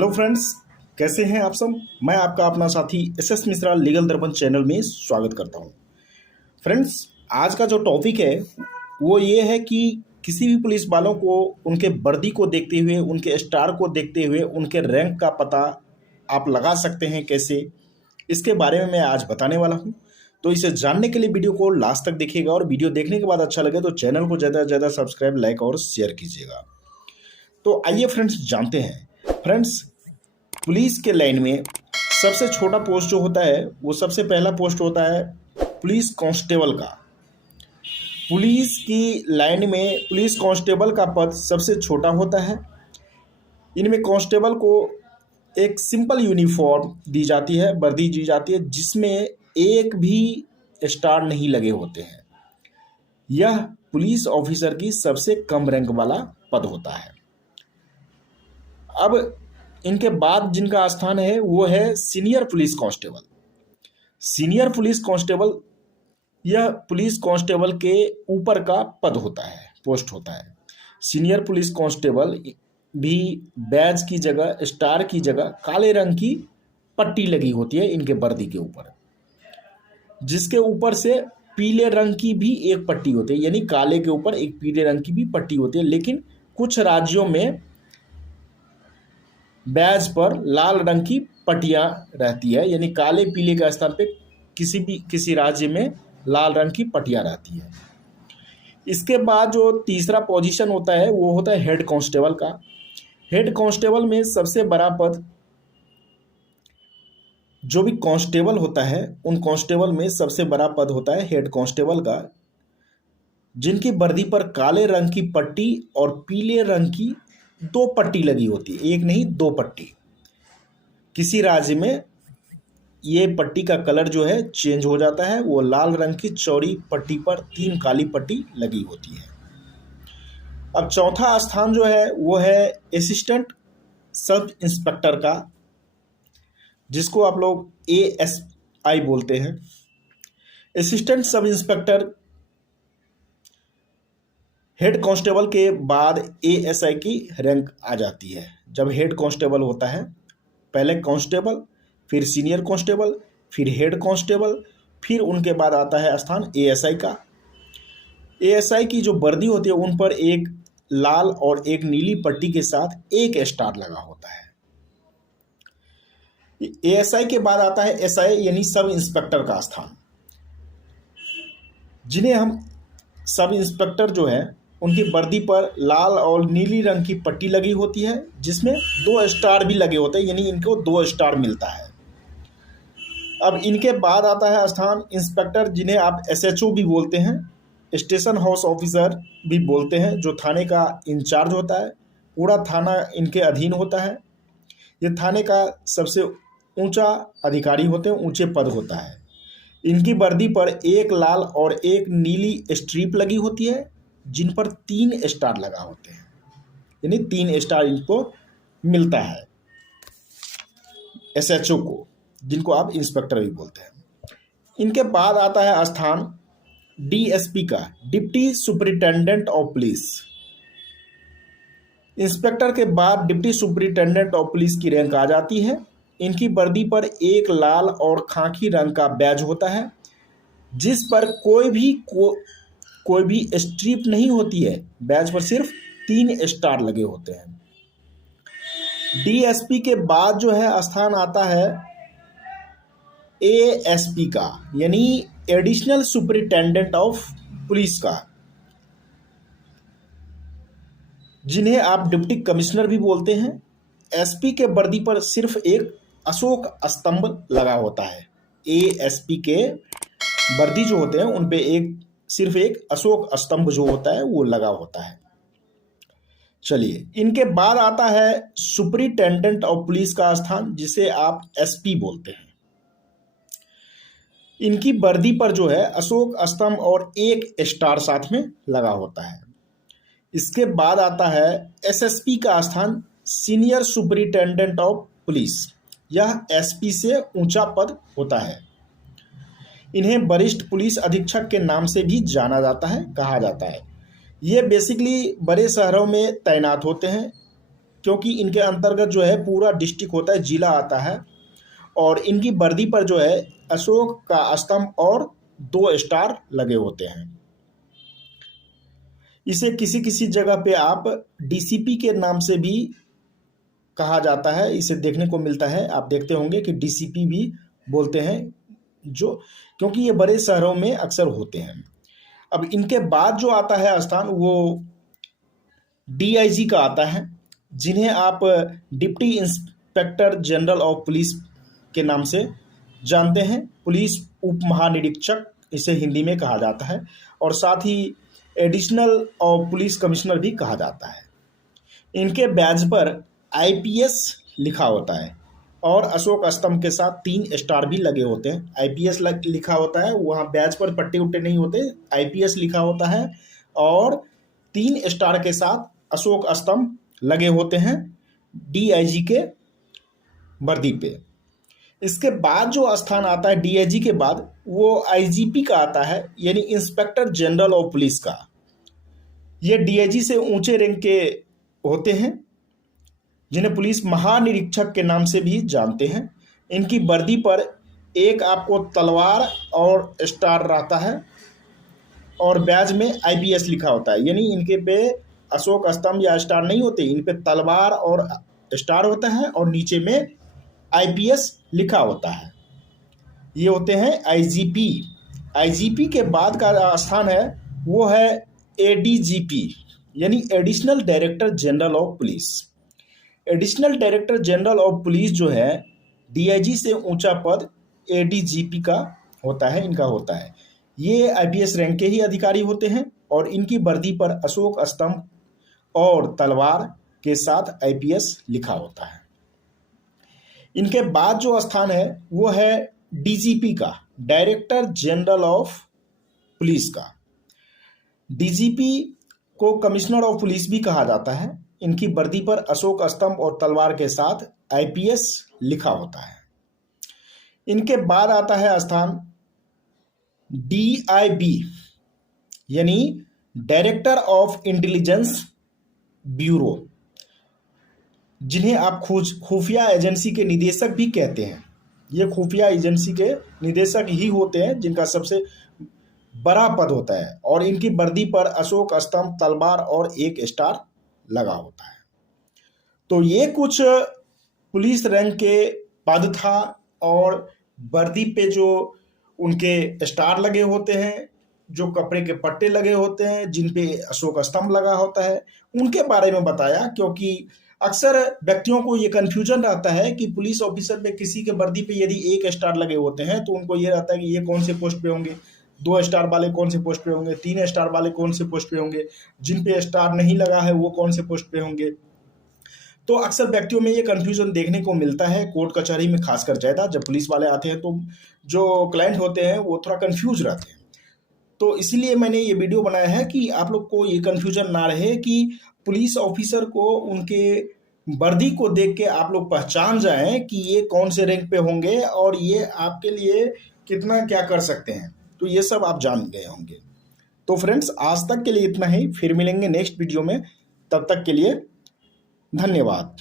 Hello friends, कैसे हैं आप सब। मैं आपका अपना साथी एस मिश्रा लीगल दर्पण चैनल में स्वागत करता हूं। फ्रेंड्स, आज का जो टॉपिक है वो ये है कि किसी भी पुलिस वालों को उनके वर्दी को देखते हुए, उनके स्टार को देखते हुए उनके रैंक का पता आप लगा सकते हैं कैसे, इसके बारे में मैं आज बताने वाला हूं। तो इसे जानने के लिए वीडियो को लास्ट तक देखिएगा और वीडियो देखने के बाद अच्छा लगे तो चैनल को ज़्यादा से ज़्यादा सब्सक्राइब, लाइक और शेयर कीजिएगा। तो आइए फ्रेंड्स जानते हैं। फ्रेंड्स, पुलिस के लाइन में सबसे छोटा पोस्ट जो होता है वो सबसे पहला पोस्ट होता है पुलिस कांस्टेबल का। पुलिस की लाइन में पुलिस कांस्टेबल का पद सबसे छोटा होता है। इनमें कांस्टेबल को एक सिंपल यूनिफॉर्म दी जाती है, वर्दी दी जाती है, जिसमें एक भी स्टार नहीं लगे होते हैं। यह पुलिस ऑफिसर की सबसे कम रैंक वाला पद होता है। अब इनके बाद जिनका स्थान है वो है senior police constable. Senior police constable यह पुलिस कांस्टेबल के ऊपर का पद होता है, पोस्ट होता है। सीनियर पुलिस कांस्टेबल भी बैज की जगह, स्टार की जगह काले रंग की पट्टी लगी होती है इनके वर्दी के ऊपर, जिसके ऊपर से पीले रंग की भी एक पट्टी होती है, यानी काले के ऊपर एक पीले रंग की भी पट्टी होती है। लेकिन कुछ राज्यों में बैज पर लाल रंग की पट्टियाँ रहती है, यानी काले पीले के स्थान पे किसी राज्य में लाल रंग की पट्टियाँ रहती है। इसके बाद जो तीसरा पोजीशन होता है वो होता है हेड कांस्टेबल का। हेड कांस्टेबल में सबसे बड़ा पद, जो भी कांस्टेबल होता है उन कांस्टेबल में सबसे बड़ा पद होता है हेड कांस्टेबल का, जिनकी वर्दी पर काले रंग की पट्टी और पीले रंग की दो पट्टी लगी होती है, एक नहीं दो पट्टी। किसी राज्य में ये पट्टी का कलर जो है चेंज हो जाता है, वो लाल रंग की चौड़ी पट्टी पर तीन काली पट्टी लगी होती है। अब चौथा स्थान जो है वो है असिस्टेंट सब इंस्पेक्टर का, जिसको आप लोग ASI बोलते हैं। Assistant sub inspector head constable के बाद ASI की रैंक आ जाती है। जब हेड कांस्टेबल होता है, पहले कांस्टेबल, फिर सीनियर कांस्टेबल, फिर हेड कांस्टेबल, फिर उनके बाद आता है स्थान ASI का। ASI की जो वर्दी होती है उन पर एक लाल और एक नीली पट्टी के साथ एक स्टार लगा होता है। ASI के बाद आता है SI यानी सब इंस्पेक्टर का स्थान, जिन्हें हम सब इंस्पेक्टर जो है उनकी वर्दी पर लाल और नीली रंग की पट्टी लगी होती है, जिसमें 2 स्टार भी लगे होते हैं, यानी इनको 2 स्टार मिलता है। अब इनके बाद आता है स्थान इंस्पेक्टर, जिन्हें आप SHO भी बोलते हैं, स्टेशन हाउस ऑफिसर भी बोलते हैं, जो थाने का इंचार्ज होता है। पूरा थाना इनके अधीन होता है। ये थाने का सबसे ऊंचा अधिकारी होते हैं, ऊंचे पद होता है। इनकी वर्दी पर एक लाल और एक नीली स्ट्रिप लगी होती है, जिन पर 3 स्टार लगा होते हैं, यानी 3 स्टार इनको मिलता है SHO को, जिनको आप इंस्पेक्टर भी बोलते हैं। इनके बाद आता है स्थान DSP का, deputy superintendent of police. Inspector के बाद डिप्टी सुपरिटेंडेंट ऑफ पुलिस की रैंक आ जाती है। इनकी वर्दी पर एक लाल और खाकी रंग का बैज होता है, जिस पर कोई भी स्ट्रिप नहीं होती है। बैज पर सिर्फ 3 स्टार लगे होते हैं। DSP के बाद जो है स्थान आता है ASP का, यानी एडिशनल सुपरिटेंडेंट ऑफ पुलिस का, जिन्हें आप डिप्टी कमिश्नर भी बोलते हैं। SP के वर्दी पर सिर्फ एक अशोक स्तंभ लगा होता है। ASP के वर्दी जो होते हैं उन पे सिर्फ एक अशोक स्तंभ जो होता है वो लगा होता है। चलिए, इनके बाद आता है सुपरिटेंडेंट ऑफ पुलिस का स्थान, जिसे आप SP बोलते हैं। इनकी वर्दी पर जो है अशोक स्तंभ और एक स्टार साथ में लगा होता है। इसके बाद आता है SSP का स्थान, सीनियर सुपरिटेंडेंट ऑफ पुलिस। यह SP से ऊंचा पद होता है। इन्हें वरिष्ठ पुलिस अधीक्षक के नाम से भी जाना जाता है, कहा जाता है। ये बेसिकली बड़े शहरों में तैनात होते हैं। क्योंकि इनके अंतर्गत जो है पूरा डिस्ट्रिक्ट होता है, जिला आता है। और इनकी वर्दी पर जो है अशोक का स्तंभ और 2 स्टार लगे होते हैं। इसे किसी किसी जगह पे आप डीसीपी के नाम से भी कहा जाता है, इसे देखने को मिलता है। आप देखते होंगे कि डीसीपी भी बोलते हैं, जो क्योंकि ये बड़े शहरों में अक्सर होते हैं। अब इनके बाद जो आता है स्थान वो डीआईजी का आता है, जिन्हें आप deputy inspector general of police के नाम से जानते हैं। पुलिस उप महानिरीक्षक इसे हिंदी में कहा जाता है, और साथ ही एडिशनल और पुलिस कमिश्नर भी कहा जाता है। इनके बैज पर आईपीएस लिखा होता है और अशोक स्तंभ के साथ 3 स्टार भी लगे होते हैं। आईपीएस लिखा होता है, वहाँ बैज पर पट्टे उट्टे नहीं होते, आईपीएस लिखा होता है और 3 स्टार के साथ अशोक स्तंभ लगे होते हैं डीआईजी के वर्दी पे। इसके बाद जो स्थान आता है डीआईजी के बाद, वो आईजीपी का आता है, यानी इंस्पेक्टर जनरल ऑफ पुलिस का। ये डीआईजी से ऊंचे रैंक के होते हैं, जिन्हें पुलिस महानिरीक्षक के नाम से भी जानते हैं। इनकी वर्दी पर एक आपको तलवार और स्टार रहता है और बैज में आईपीएस लिखा होता है, यानी इनके पे अशोक स्तंभ या स्टार नहीं होते, इन पे तलवार और स्टार होता है और नीचे में आईपीएस लिखा होता है। ये होते हैं आईजीपी। आईजीपी के बाद का स्थान है वो है एडीजीपी, यानी additional director general of police. Additional director general of police जो है डीआईजी से ऊंचा पद एडीजीपी का होता है, इनका होता है। ये आईपीएस रैंक के ही अधिकारी होते हैं और इनकी वर्दी पर अशोक स्तंभ और तलवार के साथ आईपीएस लिखा होता है। इनके बाद जो स्थान है वो है डीजीपी का, डायरेक्टर जनरल ऑफ पुलिस का। डीजीपी को कमिश्नर ऑफ पुलिस भी कहा जाता है। इनकी वर्दी पर अशोक स्तंभ और तलवार के साथ आईपीएस लिखा होता है। इनके बाद आता है स्थान डीआईबी, यानी डायरेक्टर ऑफ इंटेलिजेंस ब्यूरो, जिन्हें आप खुफिया एजेंसी के निदेशक भी कहते हैं। ये खुफिया एजेंसी के निदेशक ही होते हैं जिनका सबसे बड़ा पद होता है, और इनकी वर्दी पर अशोक स्तंभ, तलवार और 1 स्टार लगा होता है। तो ये कुछ पुलिस रैंक के पद था, और वर्दी पे जो उनके स्टार लगे होते हैं, जो कपड़े के पट्टे लगे होते हैं, जिन पे अशोक स्तंभ लगा होता है, उनके बारे में बताया। क्योंकि अक्सर व्यक्तियों को ये कन्फ्यूजन रहता है कि पुलिस ऑफिसर पे किसी के वर्दी पे यदि 1 स्टार लगे होते हैं तो उनको ये रहता है कि ये कौन से पोस्ट पे होंगे, 2 स्टार वाले कौन से पोस्ट पे होंगे, 3 स्टार वाले कौन से पोस्ट पे होंगे, जिन पे स्टार नहीं लगा है वो कौन से पोस्ट पे होंगे। तो अक्सर व्यक्तियों में ये कन्फ्यूजन देखने को मिलता है, कोर्ट कचहरी में खासकर ज़्यादा जब पुलिस वाले आते हैं तो जो क्लाइंट होते हैं वो थोड़ा कन्फ्यूज रहते हैं। तो इसीलिए मैंने ये वीडियो बनाया है कि आप लोग को ये कन्फ्यूजन ना रहे कि पुलिस ऑफिसर को उनके वर्दी को देख के आप लोग पहचान जाएं कि ये कौन से रैंक पे होंगे और ये आपके लिए कितना क्या कर सकते हैं। तो ये सब आप जान गए होंगे। तो फ्रेंड्स, आज तक के लिए इतना ही, फिर मिलेंगे नेक्स्ट वीडियो में। तब तक के लिए धन्यवाद।